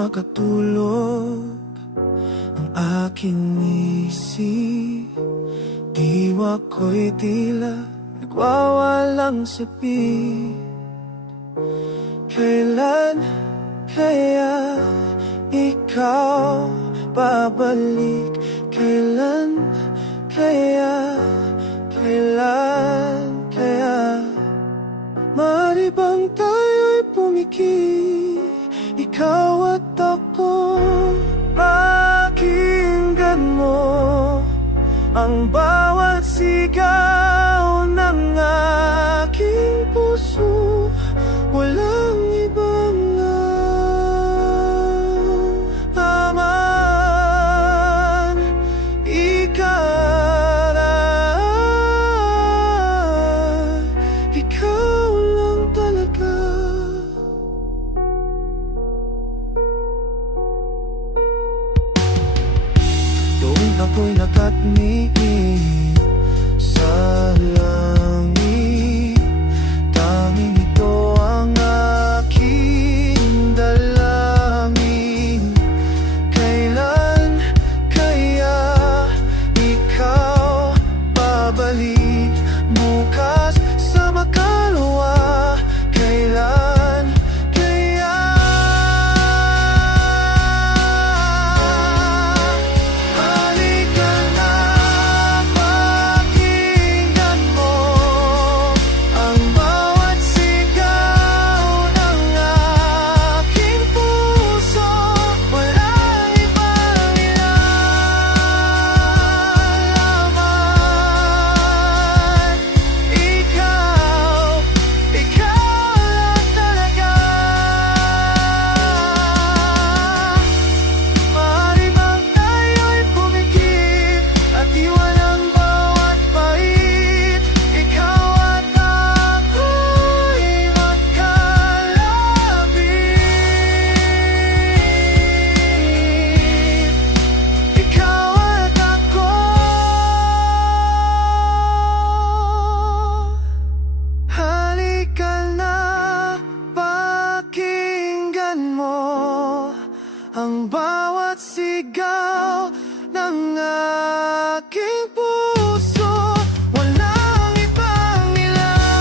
makatulog ang aking isip. Diwa ko'y tila nagwawalang sabi. Kailan kaya ikaw babalik? Kailan kaya, kailan kaya? Maaari bang tayo'y pumikit, ikaw at ako? Pakinggan mo ang bawat sigaw ng aking puso. Walang ibang laman, ikaw lang talaga. Tuwing ako'y nakatniin sa langit, tanging ito ang aking dalangin. Kailan kaya ikaw babalik? Bukas sa makalawa, kailan kaya? Halika na, pakinggan mo ang bawat sigaw ng aking puso. Walang ibang ilalaman, ikaw lang talaga. Maaari bang tayo'y pumikit at iwan ang bawat pait? Ikaw at ako'y magkalapit. Ikaw at ako. Halika na, pakinggan mo ang bawat sigaw ng aking puso. Walang ibang ilalaman,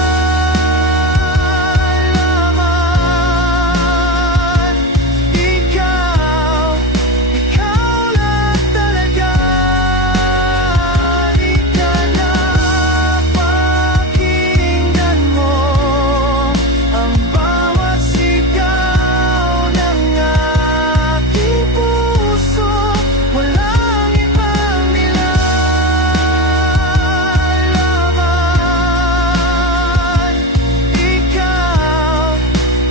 ikaw lang talaga. Halika na, pakinggan mo ang bawat sigaw ng aking puso. Walang ibang ilalaman,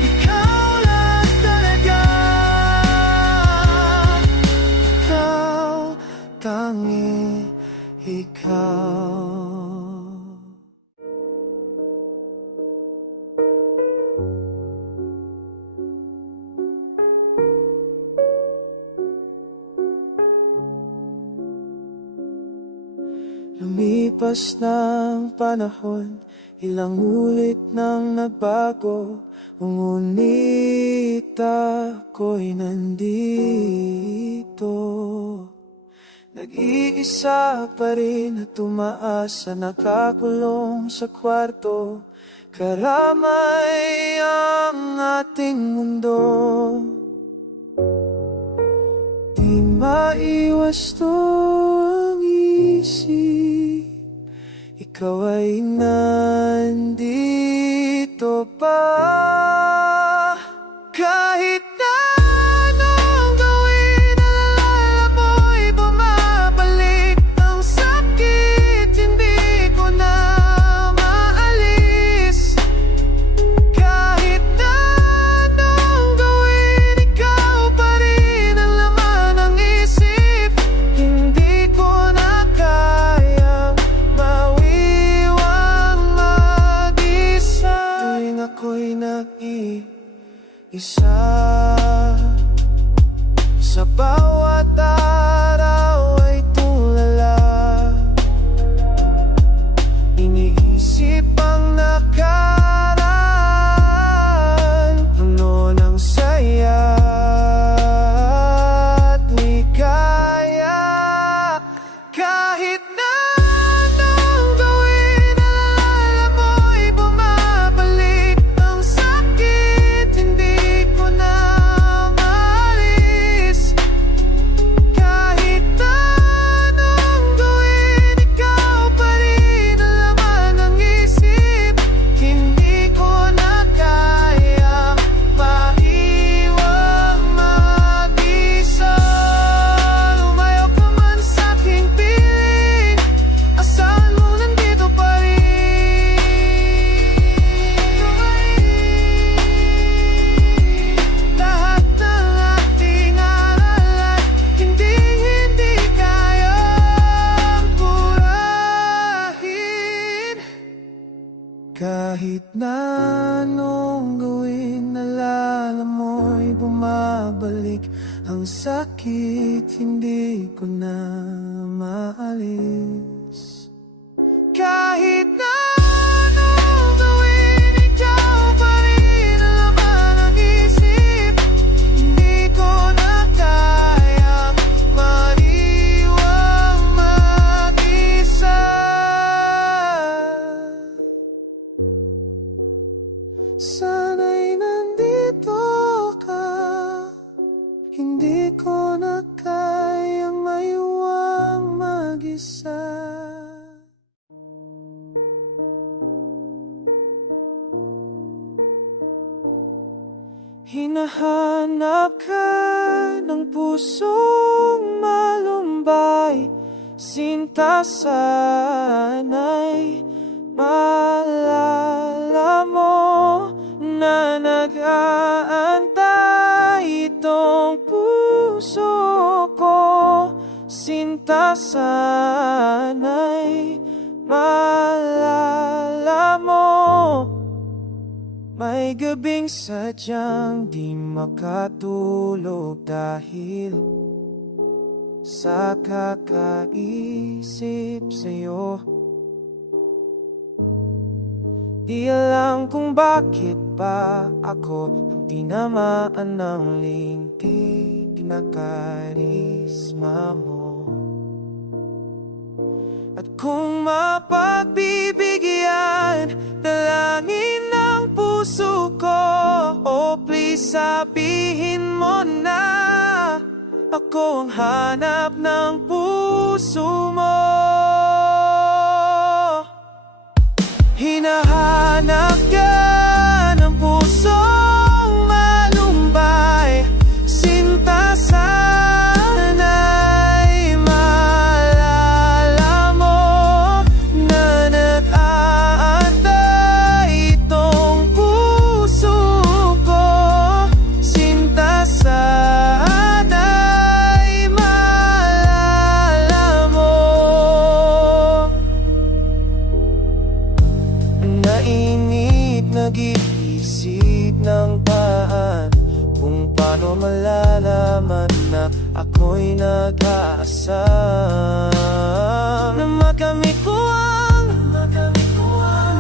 ikaw lang talaga. Ikaw, tangi ikaw. Lumipas ng panahon, ilang ulit nang nagbago, ngunit ako'y nandito. Nag-iisa pa rin at tumaas, nakakulong sa kwarto. Karamay ang ating mundo, di maiwas to ang isip. Ikaw ay nandito pa. Kahit na anong gawin, alala mo'y bumabalik. Ang sakit, hindi ko na maalis. Kahit na anong gawin, ikaw pa rin ang laman ng isip. Hindi ko na kayang mawiwang mag-isa. Tuwing ako'y nag-iisa, sa bawat araw ay tulala. Iniisip ang nakaraan, ano ng saya. na anong gawin, nalala mo'y bumabalik. Ang sakit hindi ko na maalis. Kahit na anong gawin, ikaw pa rin ang laman ng isip. Hindi ko na kayang maiwang mag-isa. Sana'y nandito ka, hindi ko na kayang maiwang mag-isa. Hinahanap ka ng pusong malumbay, sinta, sana'y maalala mo na nag-aantay itong puso ko. Sinta, sana'y maalala mo. May gabing sadyang di makatulog dahil sa kakaisip sa'yo. Di alam kung bakit pa ako ang tinamaan ng lintik na karisma mo. At kung mapagbibigyan, dalangin ng puso ko, oh please sabihin mo na ako ang hanap ng puso mo. Hinahanap ka ng pusong malumbay, sinta, sana'y maalala mo na nag-aantay itong puso ko. Sinta, sana'y maalala mo. Nainip, nag-iisip ng paan kung paano malalaman na ako'y nag-aasam na makamit ko ang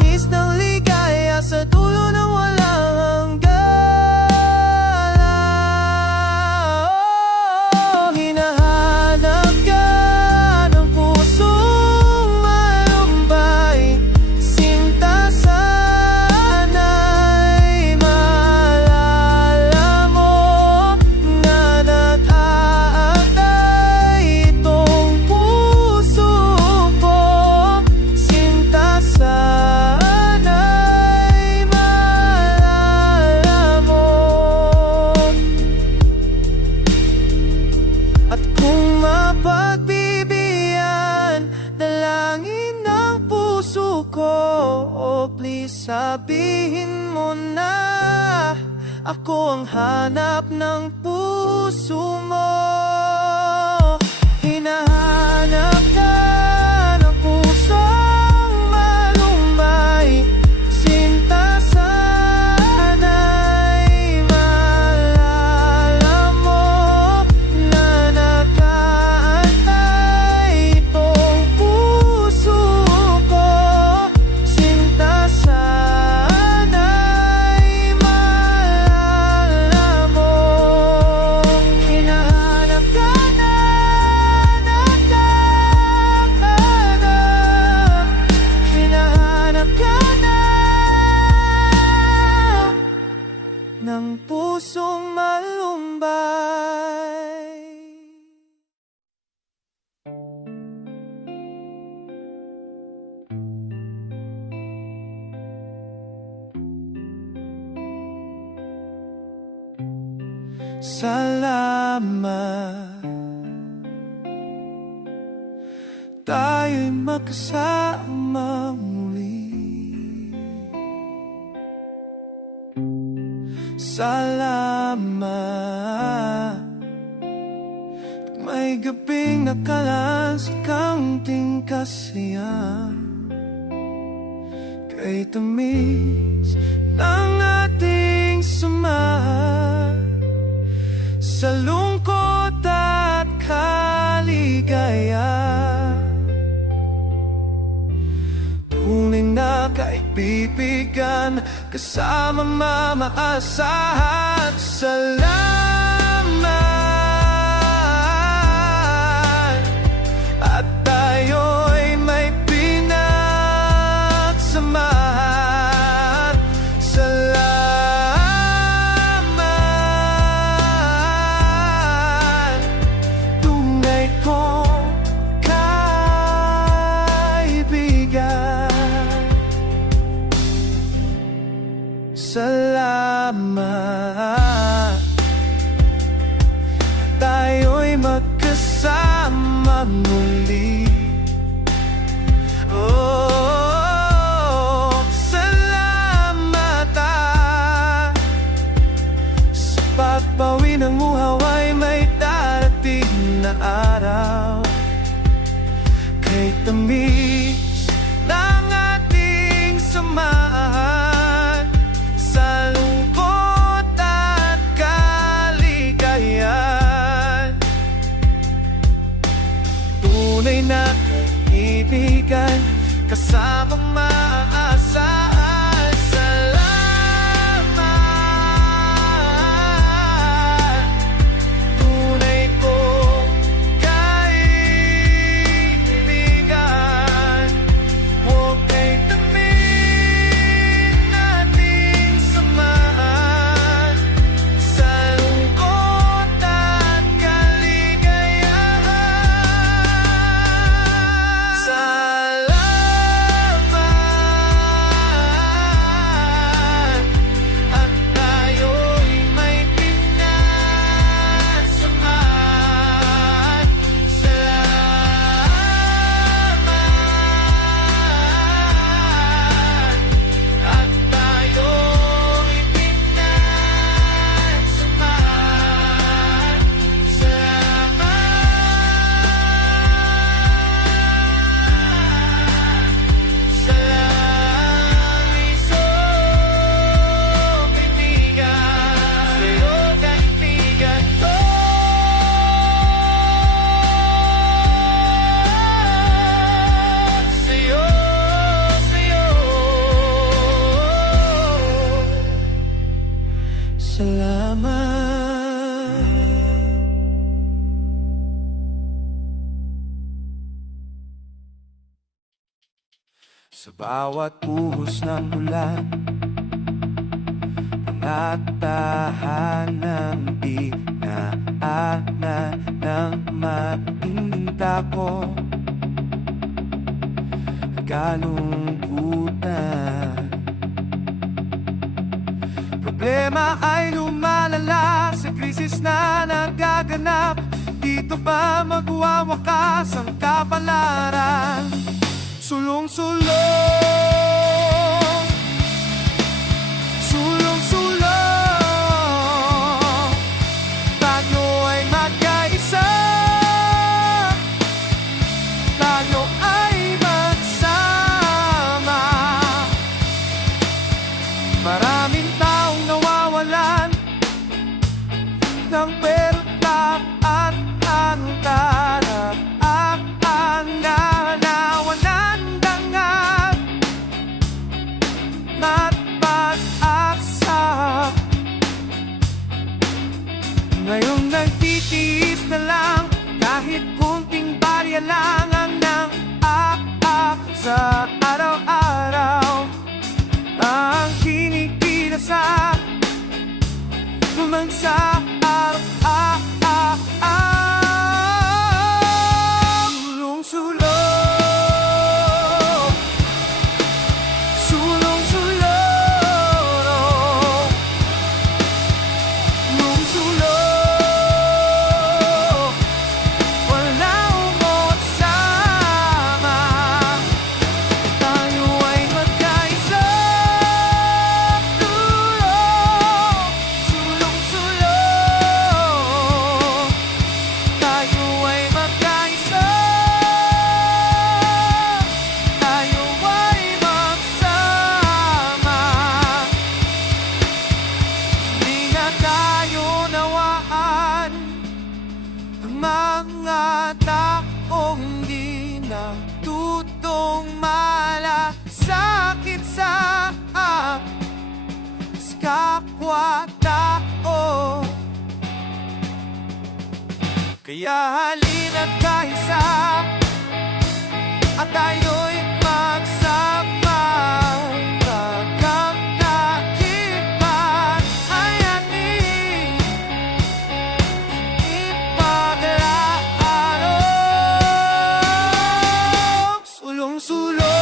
is ng ligaya sa dulo ng walang hanggan. Oh, hinahanap ka ng pusong malumbay, sinta, sana'y maalala mo na nag-aantay itong puso ko. Sinta, sana'y maalala mo. At kung mapagbibigyan, dalangin ng puso ko, oh please sabihin mo na ako ang hanap ng puso mo. Hinahanap ka ng pusong malumbay, sinta, sana'y maalala mo na nag-aantay itong puso ko. Sinta, sana'y maalala mo. Hinahanap ka na, hinahanap ka na ng pusong malumbay. Salamat, tayo'y magkasama muli. Salamat, may gabing nakalaan sa kaunting kasiyahan. Kay tamis ng ating samahan sa lungkot at kaligaya. Tunay na kaibigan, kasama mamaasahan. Salamat at tayo'y may pinagsamahan. Salamat, tunay kong kaibigan. Salamat, tayo'y magkasama muli. Oh, salamat sa pagbawi ng uhaw ay may darating na araw. Kay tamis ng ating samahan sa lungkot at kaligayahan. Tunay na kaibigan, kasama maaasahan. Salamat, tunay kong kaibigan. Huwag kay tamis nating samahan sa lungkot at kaligayahan. Salamat at tayo'y may pinagsamahan. Salamat at tayo'y pinagsamahan. Sa langit kaibigan, sa'yo kaibigan ko. Sa'yo, sa'yo. Salamat. Sa bawat buhos ng ulan, pangatahanang dinaanan ng matinta ko, kalungkutan. Problema ay lumalala sa krisis na nagaganap. Dito ba magwawakas ang kapalaran? Sulong-sulong, sulong-sulong, tayo ay magkaisa, tayo ay magsama. Maraming taong nawawalan ng pertap at ang karap-ang nanawanan dangat at pag-asa. Ngayon nagtitiis na lang, kahit kunting barya lang ang nang-aak sa araw-araw. Ang kinikita sa lumangsa araw-araw. Sulong-sulong, sulong-sulong, sulong-sulong, wala umot sa mga taong di natutong malasakit sa kapwa-tao. Kaya halina't kaisa at tayo'y magsama. Pagkakakibat hayanin, ipaglaarong sulong-sulong.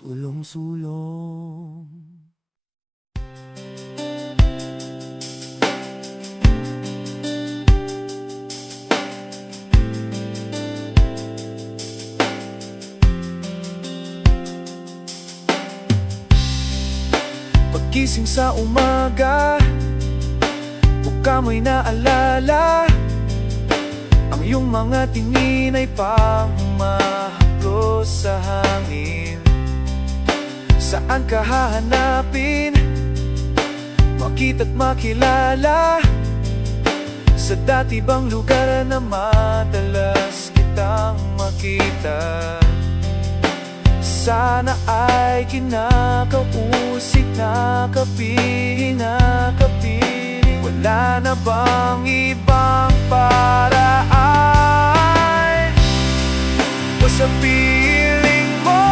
Sulong-sulong. Paggising sa umaga, buka mo'y naalala, ang iyong mga tingin ay pahumahaplos sa hangin. Saan ka hahanapin? Makita't makilala sa dati bang lugar na madalas kitang makita. Sana ay kinakausik, nakapiling. Wala na bang ibang paraan o sa piling mo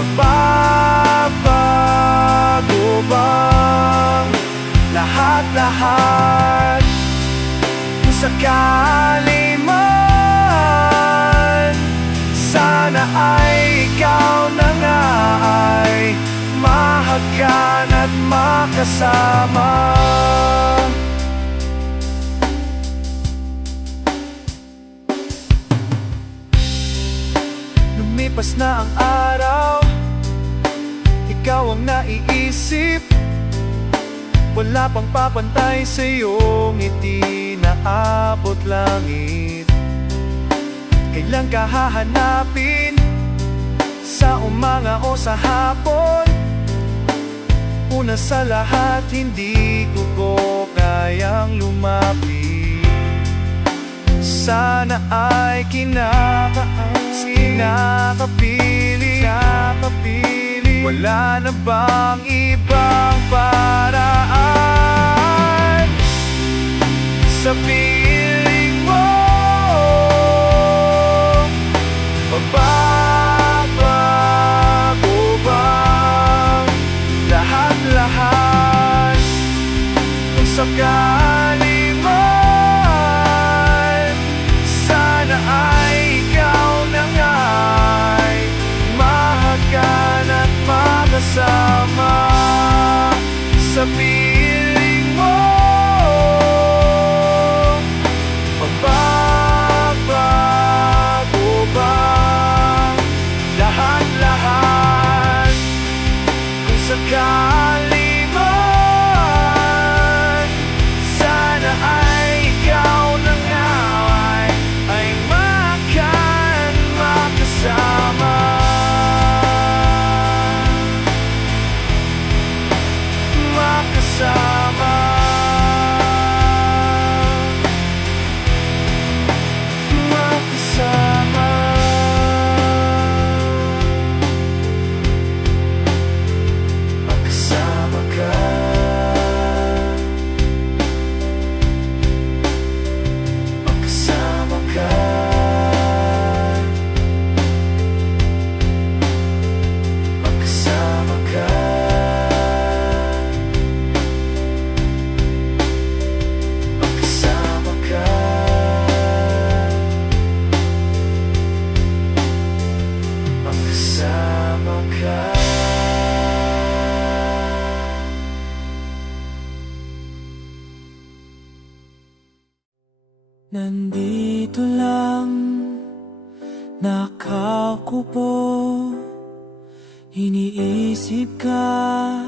magbabago bang lahat-lahat? Kung sakali man, sana ay ikaw na nga ay mahagan at makasama. Lumipas na ang araw, ikaw ang naiisip. Wala pang papantay sa iyong ngiti na abot langit. Kailan ka hahanapin? Sa umaga o sa hapon? Una sa lahat, hindi ko kayang lumapit. Sana ay kinakapiling. Wala na bang ibang paraan sa piling mo? Magbabago bang lahat-lahat? Kung sakali man, sana ay ikaw na nga ay mahagan at makasama sa piling mo. Magbabago bang lahat-lahat? Kung sakali man, sana ay ikaw na nga ay makan makasama. Nandito lang, nakaupo, iniisip ka.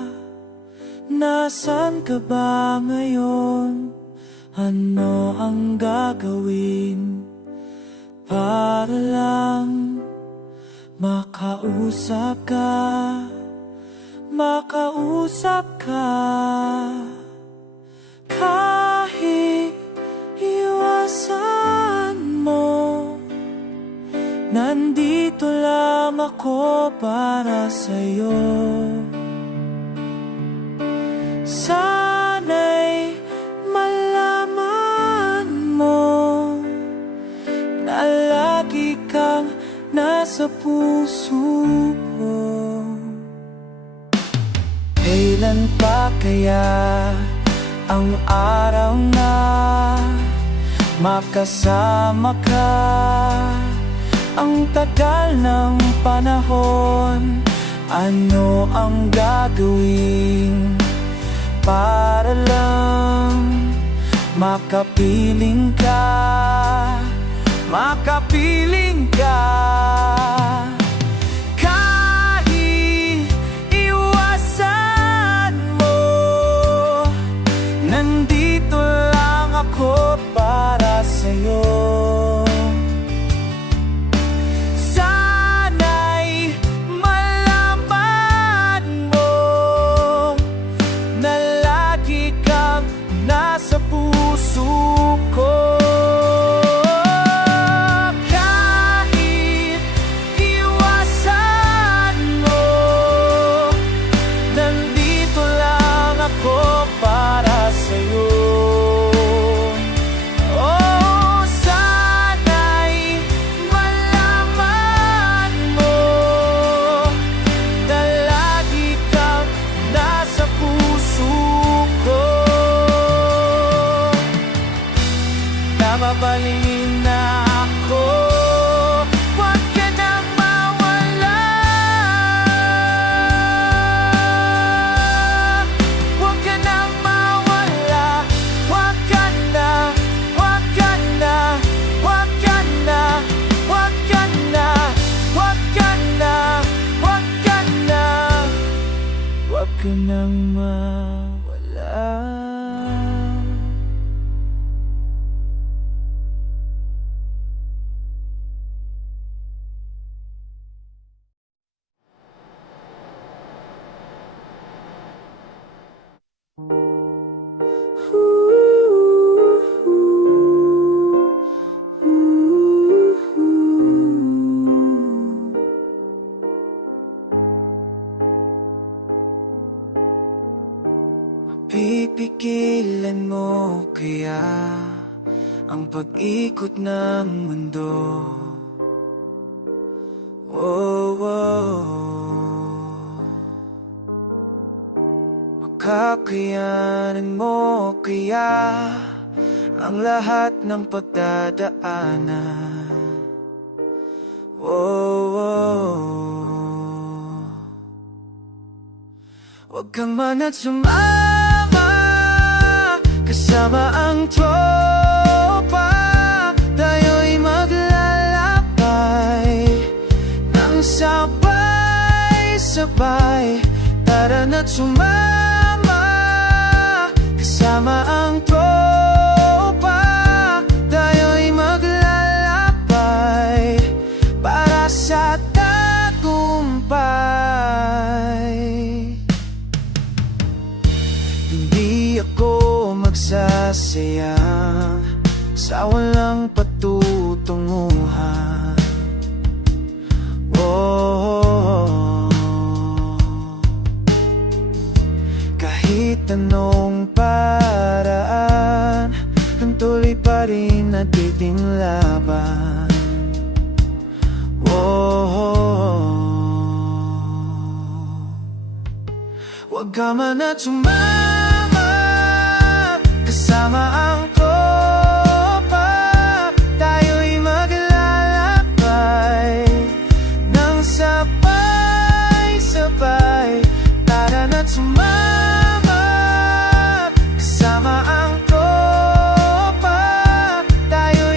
Nasaan ka ba ngayon? Ano ang gagawin para lang makausap ka? Makausap ka. Kahit iwasan mo, nandito lang ako para sa'yo. Sana'y malaman mo na lagi kang nasa puso ko. Kailan pa kaya ang araw na makasama ka? Ang tagal ng panahon, ano ang gagawin para lang makapiling ka? Makapiling ka. Kahit iwasan mo, nandito lang ako para sa'yo. Sana'y malaman mo na lagi kang nasa puso ko. Mabalingin na ako, huwag ka nang mawala. Huwag ka nang mawala. Huwag ka na, huwag ka na, huwag ka na, huwag ka na, huwag ka na, huwag ka na, huwag ka nang mawala. Pipigilan mo kaya ang pag-ikot ng mundo? Oh, oh. Makakayanan mo kaya ang lahat ng pagdadaanan? Oh, oh. Huwag kang man at sumama, kasama ang tropa. Tayo'y maglalakbay nang sabay-sabay. Tara na't sumama, kasama ang tropa. Tayo'y maglalakbay para sa tagumpay. Hindi ako magsasayang sa walang patutunguhan. Oh, kahit anong paraan, ang tuloy pa rin natiting laban. Oh, huwag ka man at sumama, kasama ang tropa. Tayo'y maglalakbay nang sabay-sabay. Tara na't sumama, kasama ang tropa. Tayo'y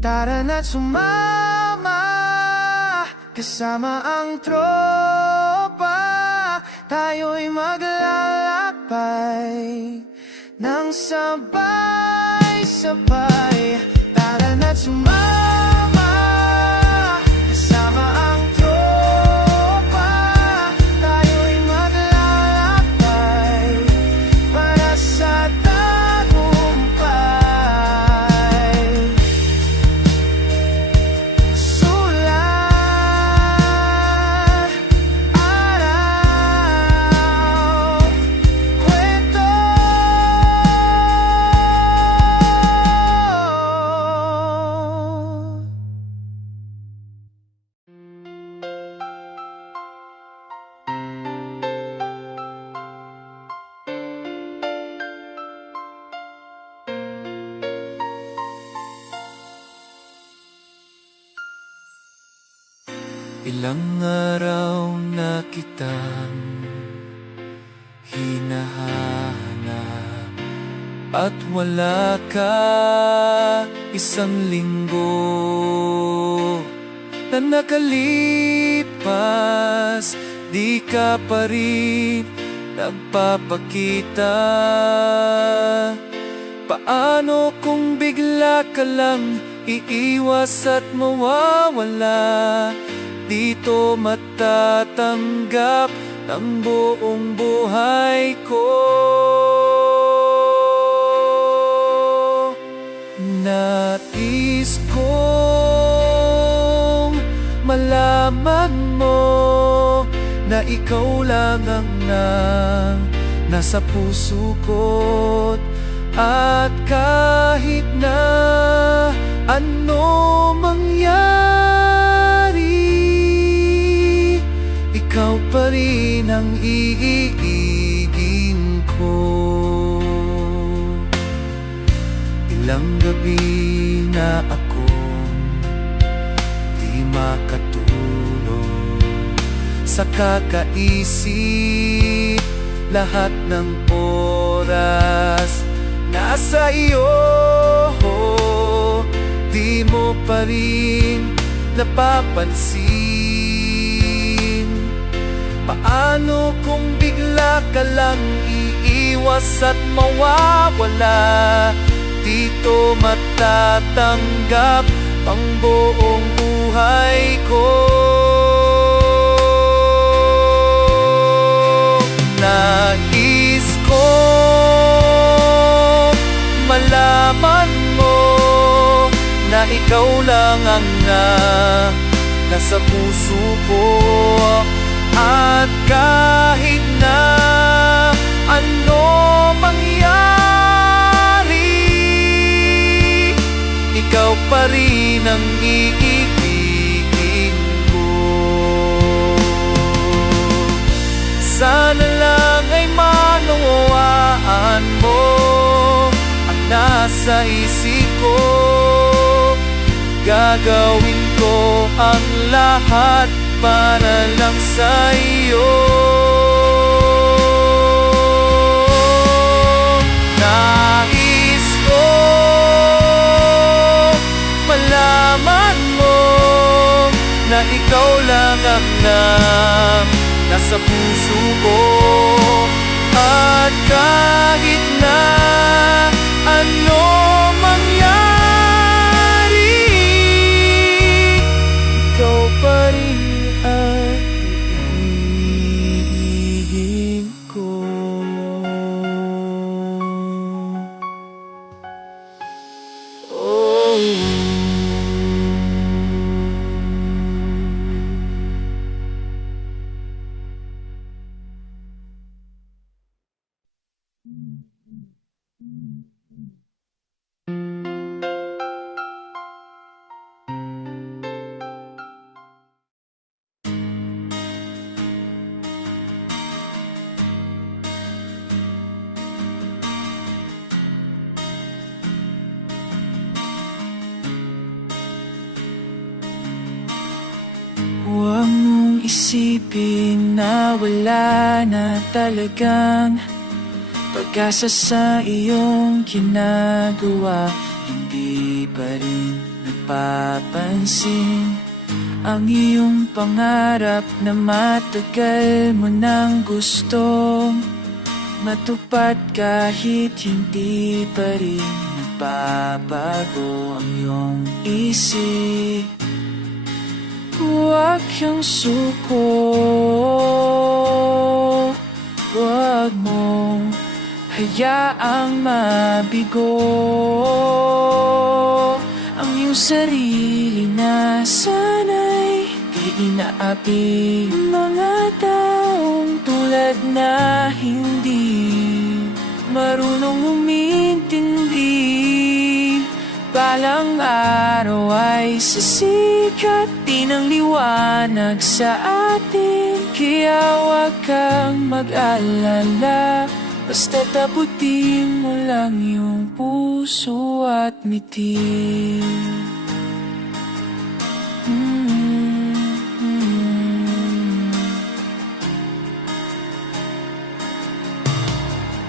Tara na't sumama, kasama ang tropa. Tayo'y maglalakbay nang sabay-sabay. Tara na't sumama, kasama ang tropa. Tayo'y maglalakbay para sa tagumpay. Sulat, araw, kwento. Ilang araw na kitang hinahanap at wala ka. Isang linggo na nakalipas, di ka pa rin nagpapakita. Paano kung bigla ka lang iiwas at mawawala? Dito matatanggap ng buong buhay ko. Nais kong malaman mo na ikaw lang ang nasa puso ko. At kahit na ano mangyari, ikaw pa rin ang iibigin ko. Ilang gabi na akong di makatulog sa kakaisip. Lahat ng oras nasa iyo, di mo pa rin napapansin. Paano kung bigla ka lang iiwas at mawawala? Dito matatanggap ang buong buhay ko. Nais ko malaman mo na ikaw lang ang nasa puso ko. At kahit na ano mangyari, ikaw pa rin ang iibigin ko. Sana lang ay manawaan mo ang nasa isip ko. Gagawin ko ang lahat para lang sa iyo. Nais ko malaman mo na ikaw lang ang nasa puso ko. At kahit na ano mangyari, ikaw pa rin ang iibigin ko. Huwag mong isipin na wala na talagang pag-asa sa iyong ginagawa. hindi pa rin napapansin ang iyong pangarap na matagal mo nang gustong matupad kahit hindi pa rin nagbabago ang iyong isip. Huwag kang suko, huwag mong hayaang mabigo ang iyong sarili na sana'y di inaapi. Mga taong tulad na hindi marunong umintindi, balang araw ay sisikat din ang liwanag sa atin. Kaya huwag kang mag-alala, basta tabutin mo lang yung puso at ngiti.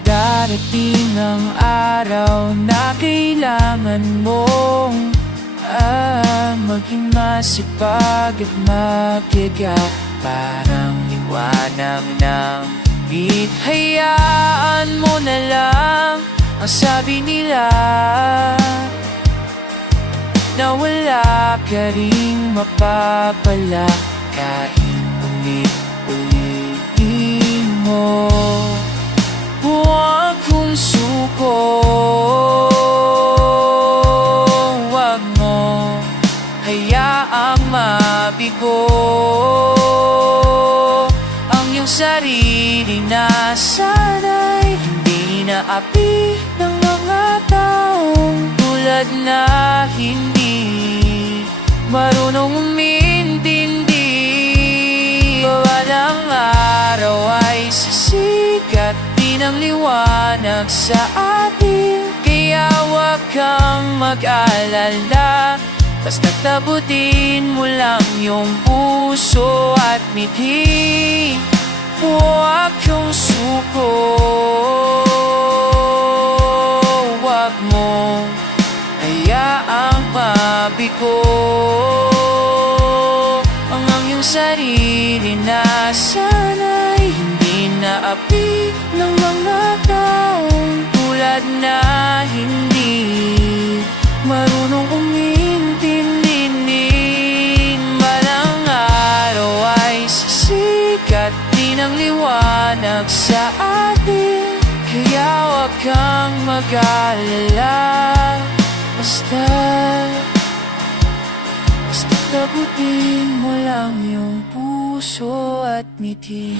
Darating ang araw na kailangan mong maging masipag at magtiyaga. Parang liwanag ng bit, hayaan mo na lang ang sabi nila na wala ka ring mapapala kahit ulit-ulitin mo. Huwag kong suko, huwag mo hayaang mabigo ang iyong sarili na sana'y hindi naapi ng mga taong tulad na hindi marunong umintindi. Balang araw ay sisikat ang liwanag sa atin. Kaya huwag kang mag-alala, basta tabutin mo lang yung puso at ngiti. Huwag kang suko, huwag mo hayaang mabigo ang iyong sarili na sana'y hindi naapi ng mga taong tulad na hindi marunong umintindi. Balang araw ay sisikat din ang liwanag sa atin. Kaya huwag kang mag-alala, basta tabutin mo lang yung puso at ngiti.